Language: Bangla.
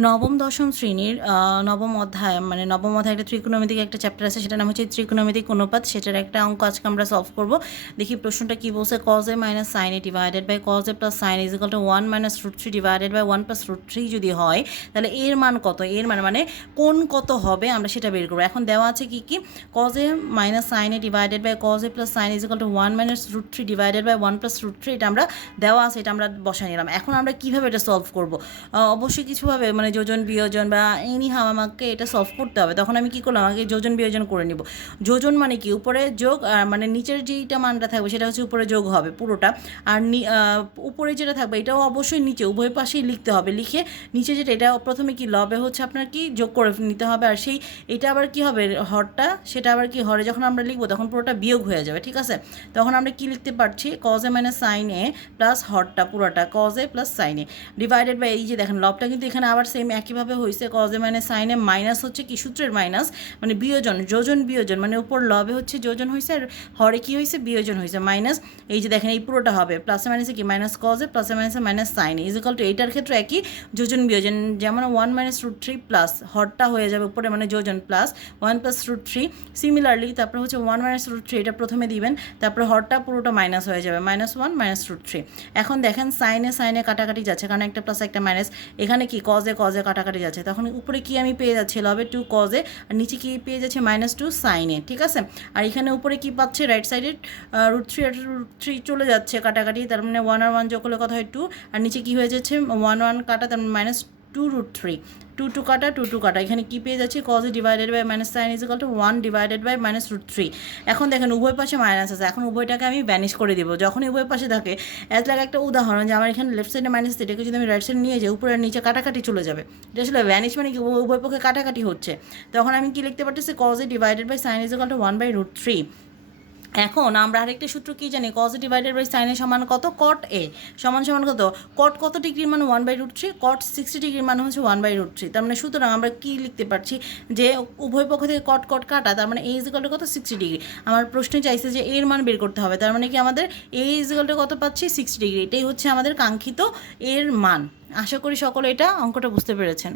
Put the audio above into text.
নবম-১০ম শ্রেণীর নবম অধ্যায় মানে নবম অধ্যায় একটা ত্রিকোণমিতিক একটা চ্যাপ্টার আছে, সেটার নাম হচ্ছে ত্রিকোণমিতিক অনুপাত। সেটার একটা অঙ্ক আজকে আমরা সলভ করব। দেখি প্রশ্নটা কি বলছে। cosA minus sin A divided by cosA plus sin A equal to 1 minus root 3 divided by 1 plus root 3 যদি হয়, তাহলে এর মান কত? এর মানে কোন কত হবে আমরা সেটা বের করবো। এখন দেওয়া আছে কি কি, cosA minus sin A divided by cosA plus sin A equal to 1 minus root 3 divided by 1 plus root 3, এটা আমরা দেওয়া আছে, এটা আমরা বসাই নিলাম। এখন আমরা কীভাবে এটা সলভ করবো? অবশ্যই কিছুভাবে মানে যোজন বিয়োজন বা এনিহাও আমাকে এটা সলভ করতে হবে। তখন আমি কী করলাম, আগে যোজন বিয়োজন করে নিব। যোজন মানে কি, উপরে যোগ আর মানে নিচের যেইটা মানটা থাকবে সেটা হচ্ছে উপরে যোগ হবে পুরোটা, আর উপরে যেটা থাকবে এটাও অবশ্যই নিচে, উভয় পাশেই লিখতে হবে। লিখে নিচে যেটা, এটা প্রথমে কি লবে হচ্ছে আপনার কি যোগ করে নিতে হবে, আর সেই এটা আবার কি হবে হরটা, সেটা আবার কি হরে যখন আমরা লিখবো তখন পুরোটা বিয়োগ হয়ে যাবে। ঠিক আছে, তখন আমরা কি লিখতে পারছি, cosA minus sin A plus হরটা পুরোটা cosA plus sin A divided by, এই যে দেখেন লবটা কিন্তু এখানে আবার সেম একইভাবে হয়েছে, cosA minus sin A minus হচ্ছে কি সূত্রের মাইনাস মানে বিয়োজন, যোজন বিয়োজন মানে উপর লবে হচ্ছে যোজন হয়েছে আর হরে কি হয়েছে বিয়োজন হয়েছে মাইনাস, এই যে দেখেন এই পুরোটা হবে প্লাসে মাইনাসে কি মাইনাস cosA প্লাসে মাইনাসে minus sin A equal two, এইটার ক্ষেত্রে একই যোজন বিয়োজন, যেমন 1 মাইনাস রুট 3 প্লাস হরটা হয়ে যাবে উপরে মানে যোজন প্লাস 1 প্লাস রুট 3, সিমিলারলি তারপরে হচ্ছে 1 মাইনাস রুট 3 এটা প্রথমে দিবেন, তারপরে হরটা পুরোটা মাইনাস হয়ে যাবে মাইনাস 1 মাইনাস রুট 3। এখন দেখেন সাইনে কাটাকাটি যাচ্ছে, কারণ একটা প্লাস একটা মাইনাস, এখানে কি cosA কাটাকাটি যাচ্ছে, তখন উপরে কি আমি পেয়ে যাচ্ছি লবে 2 cosA আর নিচে কি পেয়ে যাচ্ছে মাইনাস 2 sin A। ঠিক আছে, আর এখানে উপরে কি পাচ্ছে রাইট সাইডে রুট 3 আর রুট 3 চলে যাচ্ছে কাটাকাটি, তার মানে 1 আর 1 যোগ করলে কথা হয় 2, আর নিচে কি হয়ে যাচ্ছে 1 1 কাটা, তার মানে মাইনাস 2 রুট 3, 2 কাটা 2 কাটা, এখানে কি পেয়ে যাচ্ছে cosA divided by minus sin equal to 1 divided by minus root 3। এখন দেখেন উভয় পাশে মাইনাস আছে, এখন উভয়টাকে আমি ভ্যানিশ করে দিব। যখনই উভয় পাশে থাকে, এজ লাইক একটা উদাহরণ যে আমার এখানে লেফট সাইডে মাইনাস, এটাকে যদি আমি রাইট সাইডে নিয়ে যাই উপরে আর নিচে কাটাকাটি চলে যাবে। এটা আসলে ভ্যানিশ মানে কি, উভয় পক্ষে কাটাকাটি হচ্ছে। তখন আমি কি লিখতে পারতেছি cosA divided by sin equal to 1 by root 3। এখন আমরা আরেকটা সূত্র কি জানি, cosA divided by sin A সমান কত, cot A সমান কত, cot কত ডিগ্রির মান 1 বাই রুট 3, cot 60 ডিগ্রির মান হচ্ছে 1 বাই রুট 3। তার মানে সুতরাং আমরা কি লিখতে পারছি যে উভয় পক্ষ থেকে cot কাটা, তার মানে A ইকুয়াল টু কত 60 ডিগ্রি। আমার প্রশ্নে চাইছে যে এর মান বের করতে হবে, তার মানে কি আমাদের A ইকুয়াল টু কত পাচ্ছি 60 ডিগ্রি, এটাই হচ্ছে আমাদের কাঙ্ক্ষিত এর মান। আশা করি সকলে এটা অঙ্কটা বুঝতে পেরেছেন।